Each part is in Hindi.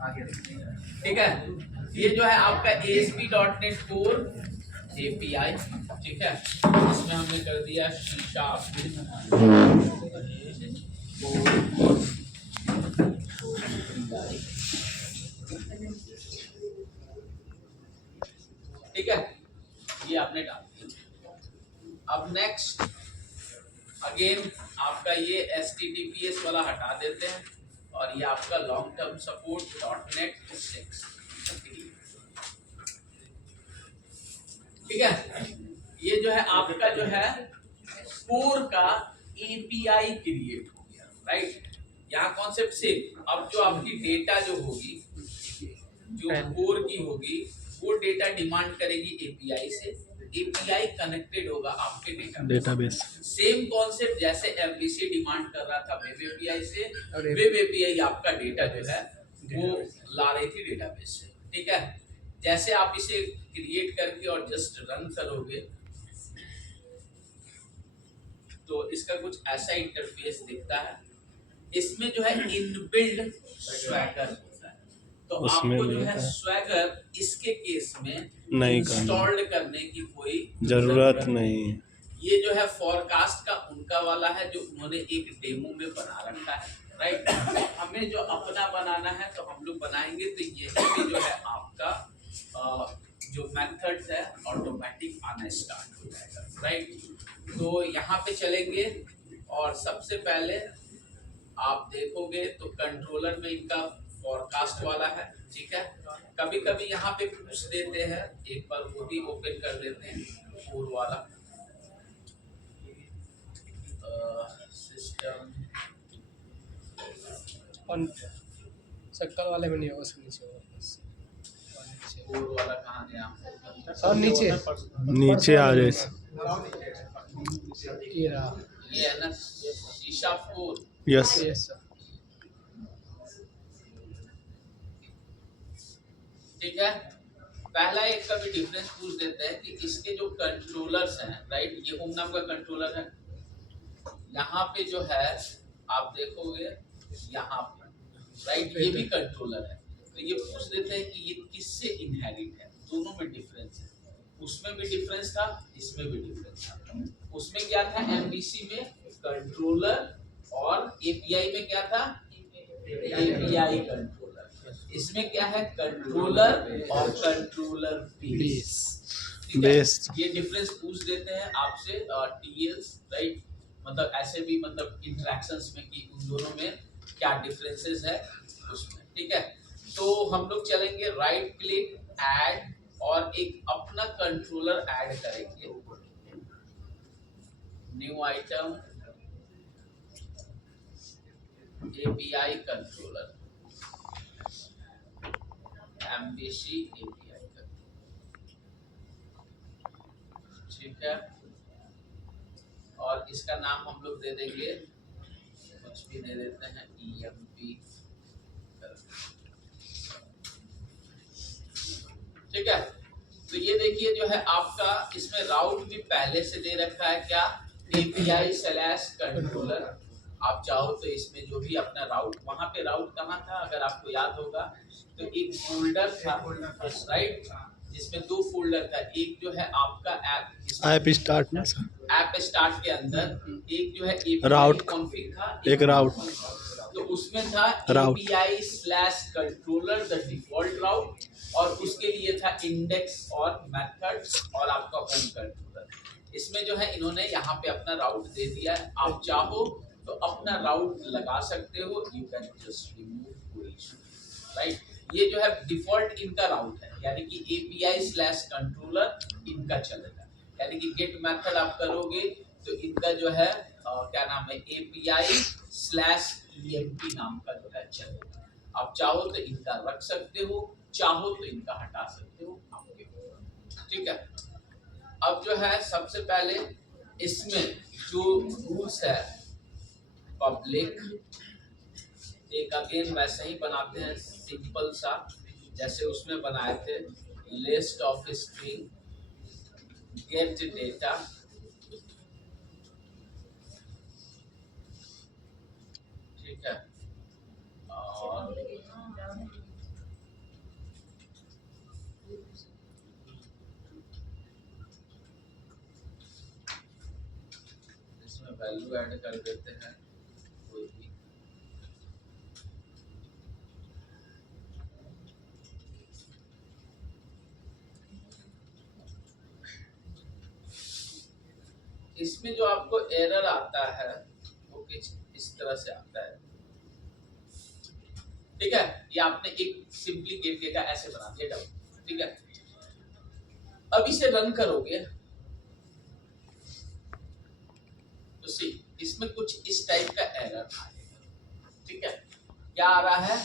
ठीक है। ये जो है आपका ASP.NET Core API, ठीक है। इसमें हमने कर दिया C#, ठीक है, ये आपने डाल दिया। अब नेक्स्ट अगेन आपका ये HTTPS वाला हटा देते हैं और ये आपका लॉन्ग टर्म सपोर्ट .NET 6, ठीक है। ये जो है आपका जो है कोर का API क्रिएट हो गया, राइट। यहाँ कॉन्सेप्ट से अब जो आपकी डेटा जो होगी, जो कोर की होगी, वो डेटा डिमांड करेगी API से, API कनेक्टेड होगा आपके डेटाबेस। सेम कॉन्सेप्ट जैसे MVC डिमांड कर रहा था वेब API से, वेब API आपका डेटा जो है वो ला रही थी डेटाबेस से, ठीक है। जैसे आप इसे क्रिएट करके और जस्ट रन करोगे तो इसका कुछ ऐसा इंटरफेस दिखता है। इसमें जो है इनबिल्ड स्वैगर होता है, तो आपको जो है स्वैगर इसके केस में नहीं इंस्टॉल्ड करने की कोई जरूरत नहीं। ये जो है फॉरकास्ट का उनका वाला है जो उन्होंने एक डेमो में बना रखा है, राइट। हमें जो अपना बनाना है तो हम लोग बनाएंगे, तो यही भी जो है आपका जो मेथड्स है ऑटोमेटिक आना स्टार्ट हो जाएगा, राइट। तो यहाँ पे चलेंगे और सबसे पहले आप देखोगे तो कंट्रोलर में इनका फॉरकास्ट वाला है, ठीक है। कभी कभी यहाँ पे पूछ देते हैं, एक बार वो भी ओपन कर देते हैं कोर वाला सिस्टम। शक्कर वाले में नहीं होगा, नीचे होगा। कोर वाला कहाँ गया सर? नीचे नीचे आ जाए। ये है ना C#, यस। ठीक है। पहला एक का भी डिफरेंस पूछ देते हैं कि इसके जो कंट्रोलर्स हैं, राइट, ये होम नाम का कंट्रोलर है। यहाँ पे जो है आप देखोगे यहाँ पे, राइट, ये भी कंट्रोलर है। तो ये पूछ देते हैं कि ये किससे इनहेरिट है, दोनों में डिफरेंस है। उसमें भी डिफरेंस था, इसमें भी डिफरेंस था। उसमें क्या था, MVC में कंट्रोलर और API में क्या था, API कंट्रोलर। इसमें क्या है, कंट्रोलर और कंट्रोलर बेस। ये डिफरेंस पूछ देते हैं आपसे TLs, राइट, मतलब ऐसे भी मतलब इंटरेक्शंस में कि उन दोनों में क्या डिफरेंसेस है उसमें, ठीक है। तो हम लोग चलेंगे राइट क्लिक ऐड और एक अपना कंट्रोलर ऐड करेंगे, new item API controller, MVC API controller, ठीक है। और इसका नाम हम लोग दे देंगे, कुछ भी दे देते हैं, EMP, ठीक है। तो ये देखिए जो है आपका इसमें राउट भी पहले से दे रखा है, क्या, API/कंट्रोलर। आप चाहो तो इसमें जो भी अपना राउट, वहां पे राउट कहाँ था अगर आपको याद होगा तो एक फोल्डर था, राइट, जिसमें 2 फोल्डर था। एक जो है आपका ऐप स्टार्ट में, ऐप स्टार्ट के अंदर एक जो है राउट कॉन्फ़िग था, एक राउट, तो उसमें था API/कंट्रोलर द डिफॉल्ट राउट, और उसके लिए था इंडेक्स और मेथड्स और आपका होम कंट्रोलर। इसमें जो है इन्होंने यहाँ पे अपना राउट दे दिया है। आप चाहो तो अपना राउट लगा सकते हो, you can just remove, right. ये जो है डिफॉल्ट इनका राउट है, यानी कि API/कंट्रोलर इनका चलेगा, यानी कि गेट मेथड आप करोगे तो इनका जो है क्या नाम है, API/EMP नाम का जो है चलेगा। आप चाहो तो इनका रख सकते हो, चाहो तो इनका हटा सकते हो, आपके ऊपर, ठीक है। अब जो है सबसे पहले इसमें जो रूल्स है, पब्लिक एक अगेन वैसे ही बनाते हैं, सिंपल सा जैसे उसमें बनाए थे, list of string, gate data, ठीक है, और वैल्यू ऐड कर देते हैं कोई भी। इसमें जो आपको एरर आता है वो कुछ इस तरह से आता है, ठीक है। ये आपने एक सिंपली गेट डेटा ऐसे बना दिया डाउन, ठीक है। अब इसे रन करोगे तो सी इसमें कुछ इस टाइप का एरर आएगा, ठीक है। क्या आ रहा है?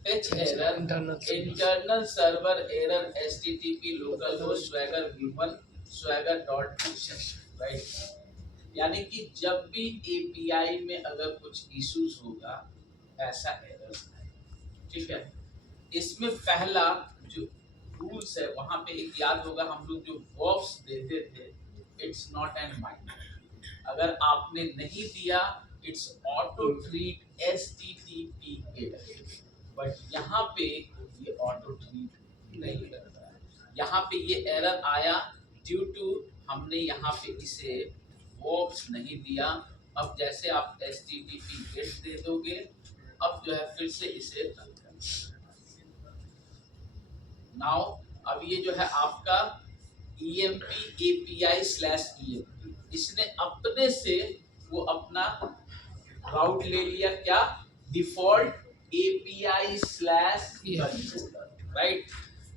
Fetch error, internal server error, http localhost swagger v1 swagger.session, right. यानी कि जब भी एपीआई में अगर कुछ इश्यूज होगा ऐसा एरर आएगा, ठीक है। इसमें पहला जो रूल्स है वहां पे एक याद होगा, हम लोग जो वर्ब्स देते थे इट्स नॉट एन माइनर, अगर आपने नहीं दिया it's auto treat HTTP error, but यहाँ पे ये ऑटो ट्रीट नहीं कर रहा है। यहाँ पे ये एरर आया ड्यू टू हमने यहाँ पे इसे वर्ब्स नहीं दिया। अब जैसे आप एचटीटीपी गेट दे दोगे, अब जो है फिर से इसे रन करना। नाउ अब ये जो है आपका EMP API/EMP, इसने अपने से वो अपना राउट ले लिया, क्या? Default API controller, right.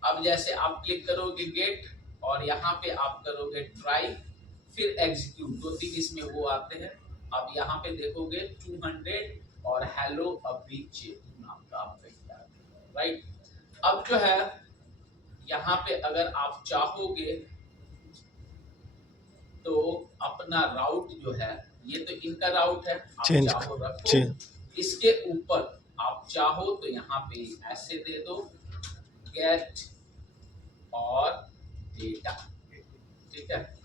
अब जैसे आप क्लिक करोगे गेट और यहाँ पे आप करोगे ट्राई, फिर एग्जीक्यूट, 2-3 इसमें वो आते हैं। अब यहाँ पे देखोगे 200 और हेलो अभी चेक नाम का आपका, राइट। अब जो है यहाँ पे अगर आप चाहोगे तो अपना राउट जो है, ये तो इनका राउट है, आप चेंज चाहो रखो, इसके ऊपर आप चाहो तो यहाँ पे ऐसे दे दो गेट और डेटा, ठीक है।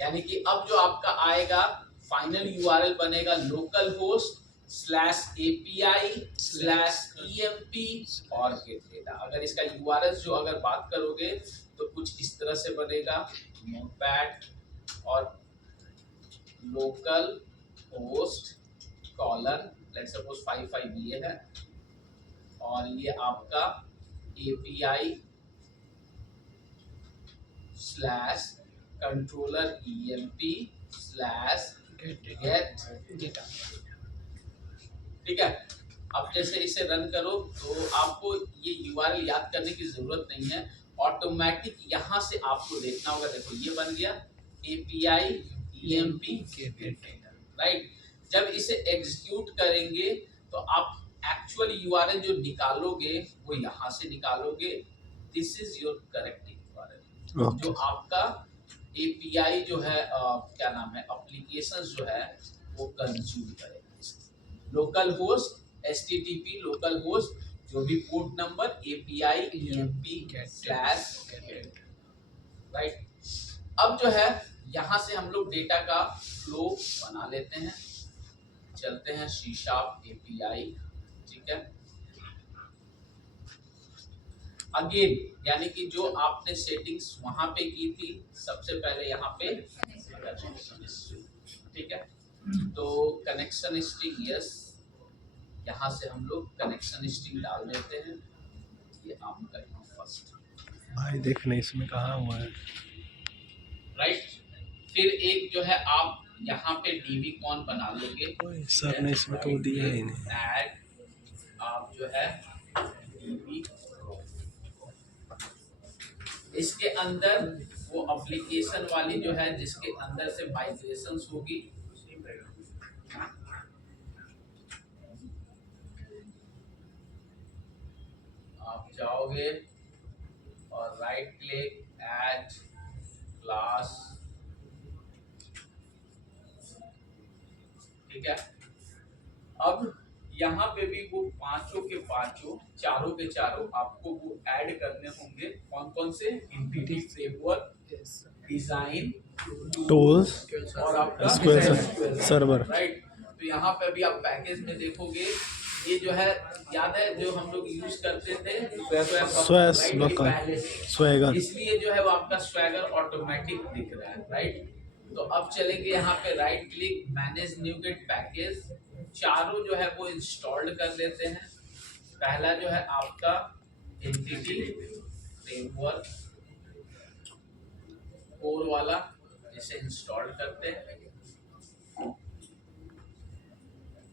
यानी कि अब जो आपका आएगा फाइनल यूआरएल बनेगा localhost/API/EMP और गेट डेटा। अगर इसका यूआरएल जो अगर बात करोगे तो कुछ इस तरह से बनेगा, नोटपैड और local host colon, let's suppose 55 ये है, और ये आपका API/कंट्रोलर EMP/गेट डेटा, ठीक है। अब जैसे इसे रन करो तो आपको ये यूआरएल याद करने की जरूरत नहीं है, ऑटोमेटिक यहाँ से आपको देखना होगा। देखो ये बन गया API/EMP गेट डेटा, राइट। जब इसे एग्जीक्यूट करेंगे तो आप एक्चुअल यूआरएल जो निकालोगे वो यहाँ से निकालोगे। This is your correct URL, जो आपका एपीआई जो है क्या नाम है, एप्लीकेशन जो है वो कंज्यूम करेगा। Local host HTTP local host, जो भी पोर्ट नंबर API/EMP/गेट, राइट। अब जो है यहाँ से हम लोग डेटा का फ्लो बना लेते हैं, चलते हैं C# API, ठीक है। अगेन यानी कि जो आपने सेटिंग्स वहां पे की थी सबसे पहले यहाँ पे, ठीक है। तो कनेक्शन स्ट्रिंग यस, यहाँ से हम लोग कनेक्शन स्ट्रिंग डाल देते हैं, ये आपका फर्स्ट, भाई देखने इसमें कहाँ हुआ है, राइट। फिर एक जो है आप यहाँ पे dbcon बना लोगे, सर ने इसमें तो दिया ही नहीं। ऐड आप जो है db, इसके अंदर वो एप्लीकेशन वाली जो है जिसके अंदर से माइग्रेशंस होगी, आप जाओगे और राइट क्लिक ऐड क्लास, ठीक है। अब यहाँ पे भी वो पांचों के पांचों, चारों के चारों आपको वो ऐड करने होंगे। कौन कौन से? एंटिटी फ्रेमवर्क, डिजाइन टूल्स और आपका SQL सर्वर, राइट। तो यहाँ पे अभी आप पैकेज में देखोगे ये जो है, याद है जो हम लोग यूज करते थे स्वैगर, इसलिए जो है वो आपका स्वैगर ऑटोमेटिक दिख रहा है, राइट। तो अब चलेंगे यहाँ पे right click manage NuGet package, चारों जो है वो इंस्टॉल्ड कर लेते हैं। पहला जो है आपका एंटिटी फ्रेमवर्क कोर वाला, इसे इंस्टॉल करते हैं।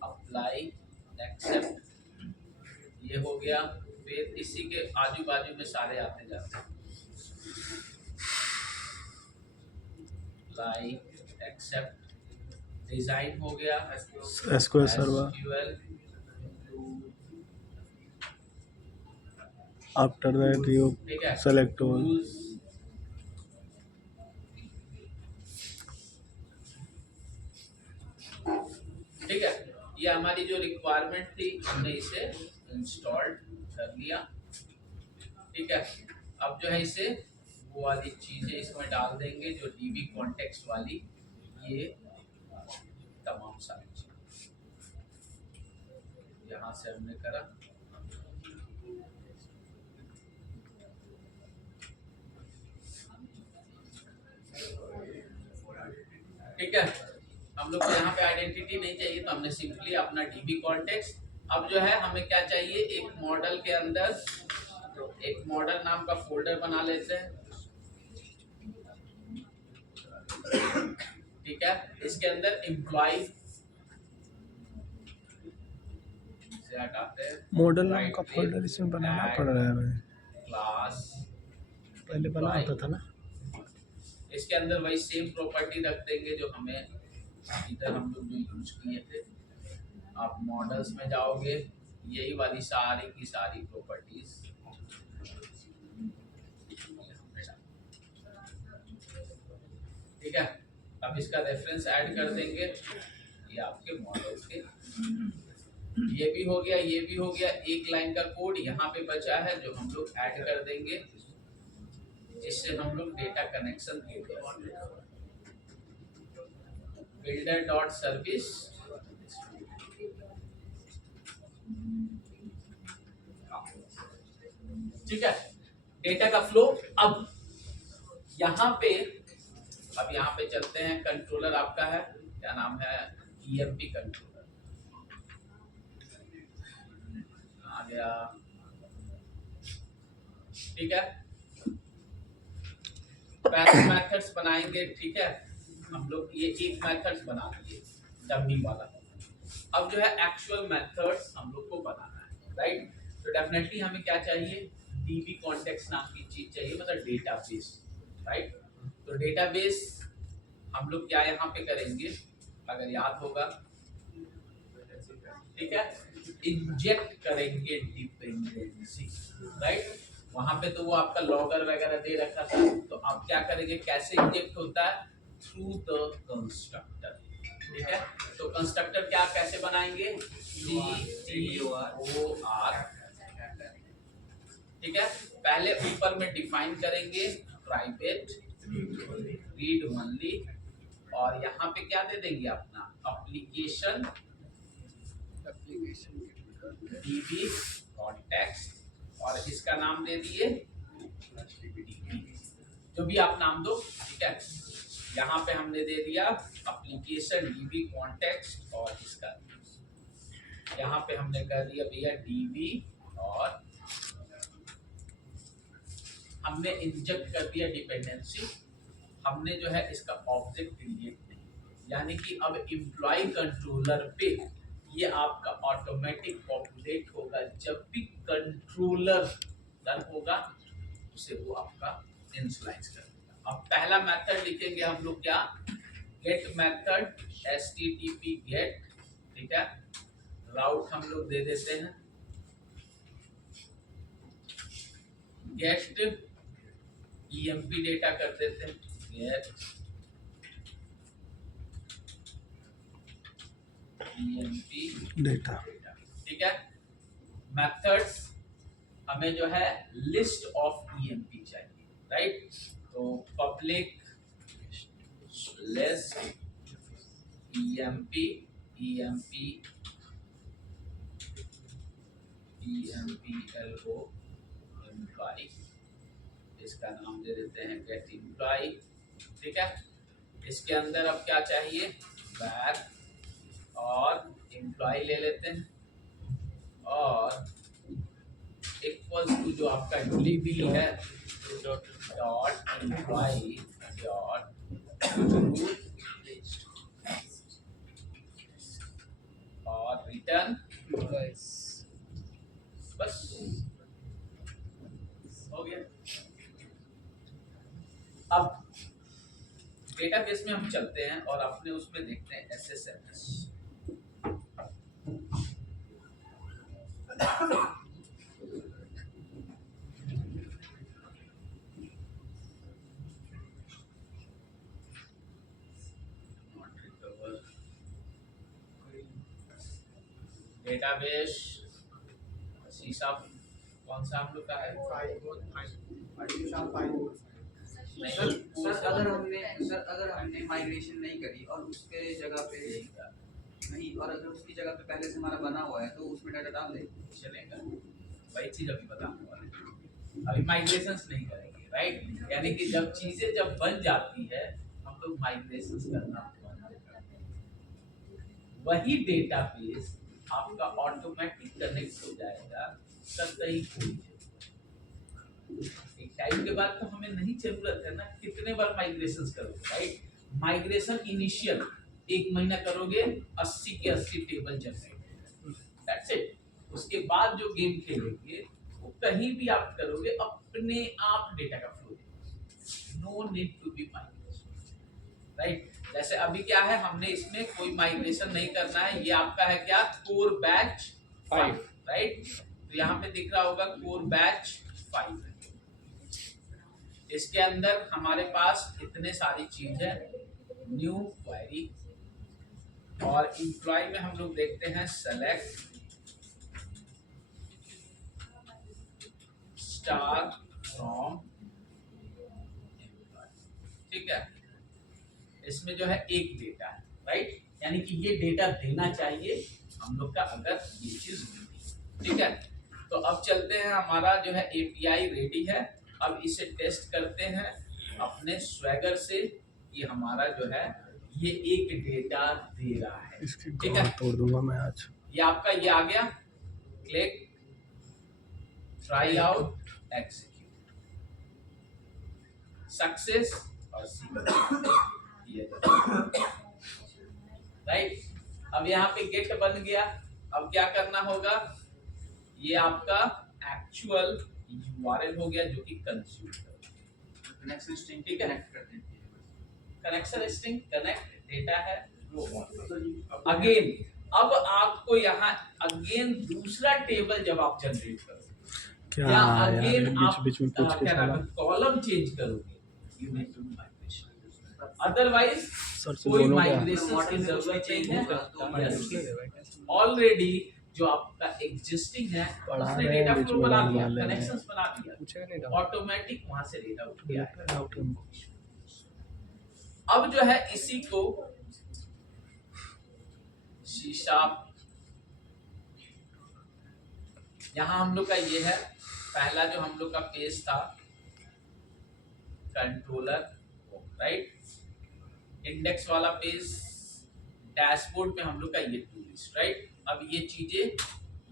अप्लाई एक्सेप्ट, ये हो गया। फिर इसी के आजू बाजू में सारे आते जाते हैं। अप्लाई एक्सेप्ट, डिजाइन हो गया, SQL server SQL, after that you ठीक है, सेलेक्ट ऑल। tools, ठीक है। ये हमारी जो रिक्वायरमेंट थी हमने इसे इंस्टॉल कर लिया, ठीक है। अब जो है इसे वो वाली चीजें इसमें डाल देंगे जो डीबी कॉन्टेक्स्ट वाली, ये तमाम सारी चीजें यहाँ से हमने करा। ठीक है, हम लोग को यहाँ पे आइडेंटिटी नहीं चाहिए तो हमने सिंपली अपना डीबी कॉन्टेक्स्ट। अब जो है हमें क्या चाहिए, एक मॉडल के अंदर एक मॉडल नाम का फोल्डर बना लेते हैं, ठीक है। इसके अंदर एम्प्लॉय से हटाते हैं, मॉडल नाम का फोल्डर इसमें बनाना पड़ रहा है हमें, क्लास पहले बना होता था ना। इसके अंदर वही सेम प्रॉपर्टी रख देंगे जो हमें इधर हम लोग जो यूज किए थे। आप मॉडल्स में जाओगे, यही वाली सारी की सारी प्रॉपर्टीज, ठीक है। अब इसका रेफरेंस ऐड कर देंगे, ये आपके मॉडल्स के, ये भी हो गया, ये भी हो गया। एक लाइन का कोड यहाँ पे बचा है जो हम लोग ऐड कर देंगे, जिससे हम लोग डेटा कनेक्शन दे देंगे। बिल्डर डॉट सर्विस, ठीक है। डेटा का फ्लो। अब यहाँ पे चलते हैं, कंट्रोलर आपका है, क्या नाम है, ईएमपी कंट्रोलर आ गया, ठीक है। मेथड्स बनाएंगे, ठीक है। हम लोग ये एक मेथड्स बना लिए डमी वाला। अब जो है एक्चुअल मेथड्स हम लोग को बनाना है, राइट। तो डेफिनेटली हमें क्या चाहिए, डीबी कॉन्टेक्स्ट नाम की चीज चाहिए, मतलब डेटाबेस, राइट। तो डेटाबेस हम लोग क्या यहाँ पे करेंगे, अगर याद होगा, ठीक है, इंजेक्ट करेंगे डिपेंडेंसी, राइट। वहां पे तो वो आपका लॉगर वगैरह दे रखा था, तो आप क्या करेंगे, कैसे इंजेक्ट होता है, थ्रू द कंस्ट्रक्टर, ठीक है। तो कंस्ट्रक्टर क्या कैसे बनाएंगे, CTOR, ठीक है। पहले ऊपर में डिफाइन करेंगे प्राइवेट रीड ओनली, और यहाँ पे क्या दे देंगे अपना एप्लीकेशन डीबी कॉन्टेक्स्ट, और इसका नाम दे दिए जो भी आप नाम दो, ठीक है। यहाँ पे हमने दे दिया एप्लीकेशन डीबी कॉन्टेक्स्ट, और इसका यहाँ पे हमने कर दिया भैया डीबी, और हमने इंजेक्ट कर दिया डिपेंडेंसी। हमने जो है इसका ऑब्जेक्ट क्रिएट नहीं, यानी कि अब एम्प्लॉय कंट्रोलर पे ये आपका ऑटोमेटिक पॉपुलेट होगा, जब भी कंट्रोलर रन होगा उसे वो आपका इनिशियलाइज कर देगा। अब पहला मेथड लिखेंगे हम लोग क्या, गेट मेथड, HTTP गेट, ठीक है। राउट हम लोग दे देते हैं गेट EMP डेटा कर देते हैं, गेट EMP डेटा, ठीक है। मेथड्स हमें जो है लिस्ट ऑफ EMP चाहिए, राइट। तो public list EMP LO employ, इसका नाम दे देते हैं गेट एम्प्लॉय, ठीक है। इसके अंदर अब क्या चाहिए, वैर और एम्प्लॉय ले लेते हैं और इक्वल्स टू जो आपका डीबी है डॉट एम्प्लॉय डॉट और रिटर्न, बस हो गया। अब डेटाबेस में हम चलते हैं और अपने उसमें देखते हैं SSMS। डेटाबेस शीशा कौन सा हम लोग का है, सर अगर हमने माइग्रेशन नहीं करी और उसके जगह पे नहीं, और अगर उसकी जगह पे पहले से हमारा बना हुआ है तो उसमें डाटा डाल दे चलेगा, वही चीज अभी बताने वाले हैं। अभी माइग्रेशंस नहीं करेंगे, राइट, यानी कि जब चीजें जब बन जाती है हम लोग माइग्रेशंस करना वही डेटाबेस आपका ऑटोमेटिक कनेक्ट हो जाएगा। करता ही कोई एक टाइम के बाद तो हमें नहीं जरूरत है ना कितने बार माइग्रेशंस करोगे, राइट। माइग्रेशन इनिशियल 1 महीना करोगे 80 के 80 टेबल जनरेट, दैट्स इट। उसके बाद जो गेम खेलोगे वो कहीं भी आप करोगे अपने आप डेटा का flow, no need to be migration, right. जैसे अभी क्या है, हमने इसमें कोई माइग्रेशन नहीं करना है, ये आपका है क्या, कोर बैच 5, राइट। तो यहाँ पे दिख रहा होगा कोर बैच 5। इसके अंदर हमारे पास इतने सारी चीज है, न्यू क्वेरी और एम्प्लॉय में हम लोग देखते हैं सेलेक्ट स्टार फ्रॉम, ठीक है। इसमें जो है एक डेटा है, राइट, यानी कि ये डेटा देना चाहिए हम लोग का अगर ये चीज होती, ठीक है। तो अब चलते हैं, हमारा जो है एपीआई रेडी है। अब इसे टेस्ट करते हैं अपने स्वैगर से कि हमारा जो है ये एक डेटा दे रहा है, इसकी ठीक है। कवर तोड़ दूंगा मैं आज। ये आपका ये आ गया, click try out execute success और राइट। अब यहाँ पे गेट बन गया। अब क्या करना होगा, ये आपका एक्चुअल यूआरएल हो गया जो कि कंज्यूम कनेक्शन स्ट्रिंग ठीक है। कनेक्ट कर देते हैं। कनेक्शन स्ट्रिंग कनेक्ट डेटा है वो अगेन। अब आपको यहाँ अगेन दूसरा टेबल जब आप जनरेट करोगे क्या या यार, अगेन बीच आप बीच में पूछ के क्या नाम है, कॉलम चेंज करोगे, you need to migration. Otherwise sir से कोई बोलो क्या? माइग्रेशन की जरूरत नहीं है। तो ऑलरेडी जो आपका एग्जिस्टिंग है पढ़ा उसने रहे हैं, डेटा बीच फ्लो में बना डाल दिया, रहे हैं। कनेक्शंस बना दिया, पूछेगा नहीं ऑटोमेटिक वहां से डेटा उठ गया है। डाउट हमको। अब जो है इसी को शीशा, यहाँ हम लोग का ये है पहला जो हम लोग का पेज था कंट्रोलर, राइट, इंडेक्स वाला पेज, डैशबोर्ड में हम लोग का ये टू लिस्ट, राइट। अब ये चीजें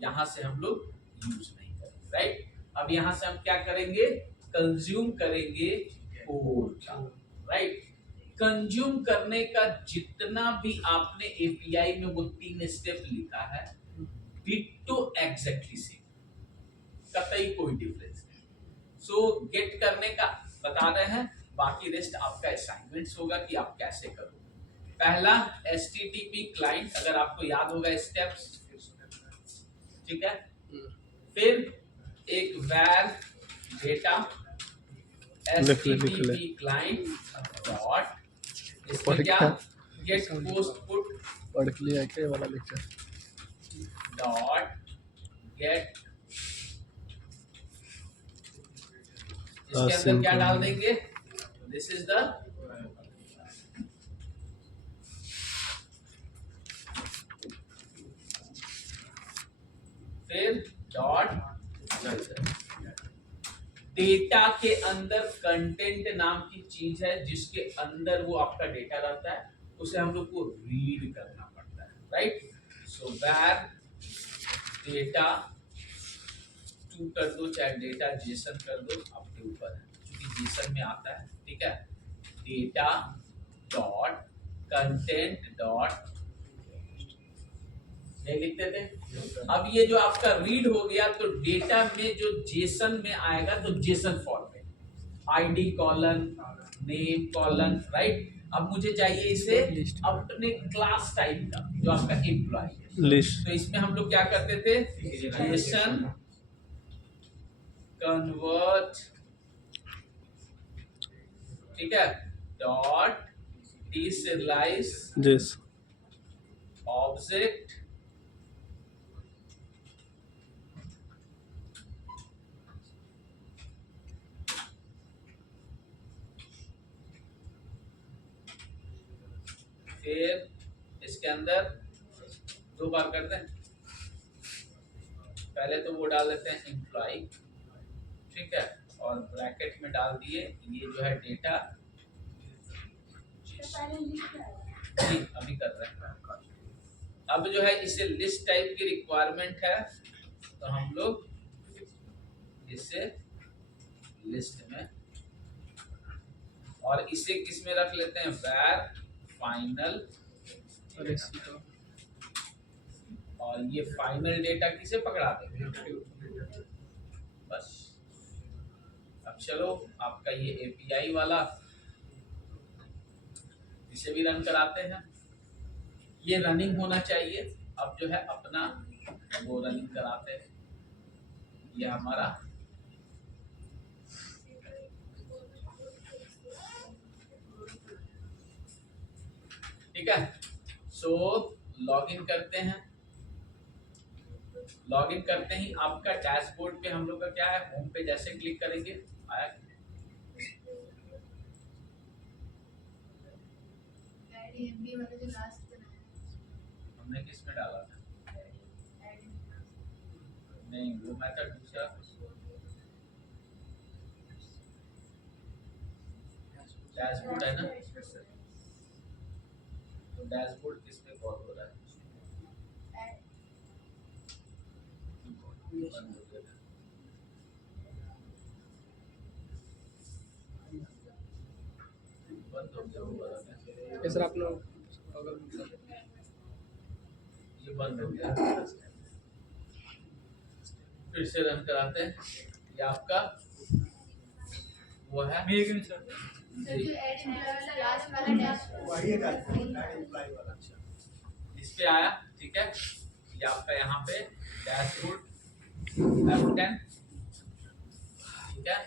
यहाँ से हम लोग यूज नहीं करेंगे, राइट। अब यहाँ से हम क्या करेंगे, कंज्यूम करेंगे कोड का, राइट। कंज्यूम करने का जितना भी आपने एपीआई में वो 3 स्टेप लिखा है डिट्टो एग्जैक्टली सेम, कतई कोई डिफरेंस नहीं। सो गेट करने का बता रहे हैं, बाकी रेस्ट आपका असाइनमेंट्स होगा कि आप कैसे करोगे। पहला HTTP क्लाइंट, अगर आपको याद होगा स्टेप्स, ठीक है। फिर एक वैर डेटा लिख ले। HTTP क्लाइंट डॉट, इसमें पढ़ क्या, क्या? गेट पोस्ट पुट पढ़ के लिया क्या वाला लेक्चर? डॉट गेट, इसके अंदर क्या डाल देंगे, दिस इज द फिर डॉट डेटा के अंदर कंटेंट नाम की चीज है, जिसके अंदर वो आपका डेटा रहता है, उसे हम लोग को रीड करना पड़ता है, राइट। सो वेर डेटा टू कर दो, चाहे डेटा जेसन कर दो, आपके ऊपर है, क्योंकि जेसन में आता है, ठीक है। डेटा डॉट कंटेंट डॉट, ये लिखते थे। अब ये जो आपका रीड हो गया, तो डेटा में जो जेसन में आएगा, तो JSON format, ID colon, name colon, right. अब मुझे चाहिए इसे अपने क्लास टाइप का, जो आपका एम्प्लॉय है, लिस्ट। तो इसमें हम लोग क्या करते थे, जेसन कन्वर्ट, ठीक है, डॉट डीसिरियलाइज दिस। ऑब्जेक्ट फिर इसके अंदर दो बार करते हैं, पहले तो वो डाल देते हैं एम्प्लॉय, ठीक है, और ब्रैकेट में डाल दिए ये जो है डेटा, जी अभी कर रहे हैं। अब जो है इसे लिस्ट टाइप की रिक्वायरमेंट है, तो हम लोग इसे लिस्ट में, और इसे किस में रख लेते हैं, वैर फाइनल, और ये फाइनल डेटा किसे पकड़ा देंगे, बस। अब चलो आपका ये एपीआई वाला, इसे भी रन कराते हैं, ये रनिंग होना चाहिए। अब जो है अपना वो रनिंग कराते हैं, ये हमारा ठीक है। सो लॉगिन करते हैं, लॉगिन करते ही आपका डैशबोर्ड पे हम लोग का क्या है, होम पे जैसे क्लिक करेंगे आया, हमने किस में डाला था, नहीं वो मेथड दूसरा, डैशबोर्ड है ना, तो डैशबोर्ड किस में कॉल हो रहा है, बंद हो गया होगा, सर आप लोग अगर ये बंद हो गया, फिर से रन कराते हैं, ये आपका वो है इस पे आया, ठीक है। ये आपका यहाँ पे डैशबोर्ड F10, ठीक है,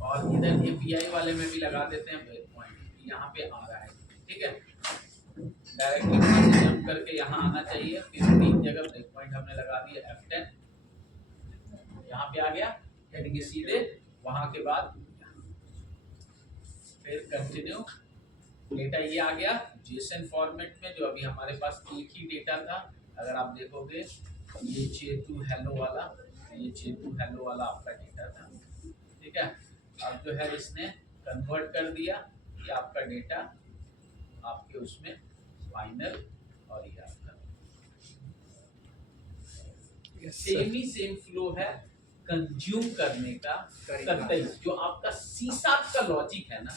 और इधर एपीआई वाले में भी लगा देते हैं ब्रेक पॉइंट, यहाँ पे आ रहा है, ठीक है। डायरेक्टली वहाँ से जंप करके यहाँ आना चाहिए, फिर 3 जगह ब्रेक पॉइंट हमने लगा दिया, F10 यहाँ पे आ गया, हेडेंगे सीधे वहाँ के बाद फिर कंटिन्यू, डेटा ये आ गया जेसन फॉर्मेट में, जो अभी हमारे पास एक ही डेटा था। अगर आप देखोगे ये चेतु हेलो वाला, ये चेतु हेलो वाला आपका डेटा था, ठीक है। अब जो है इसने कन्वर्ट कर दिया, ये आपका डेटा आपके उसमें फाइनल, और ये आपका सेम फ्लो है कंज्यूम करने का, कतई जो आपका सीसाप का लॉजिक है ना,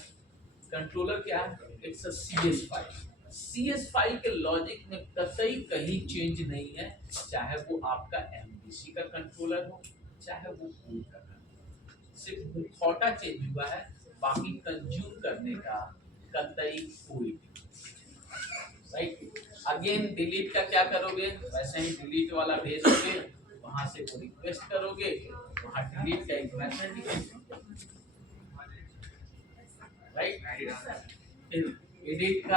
कंट्रोलर क्या है, it's a CS file, CS file के लॉजिक में कतई कहीं चेंज नहीं है, चाहे वो आपका एमबीसी का कंट्रोलर हो, चाहे वो कोड का कंट्रोलर, सिर्फ मुखौटा चेंज हुआ है, बाकी कंज्यूम करने का कतई कोई, राइट। अगेन डिलीट का क्या करोगे, वैसे ही डिलीट वाला भेजोगे, वहां से वो रिक्वेस्ट करोगे, वहां डिलीट का एक मेथड लिखोगे, राइट। फिर एडिट का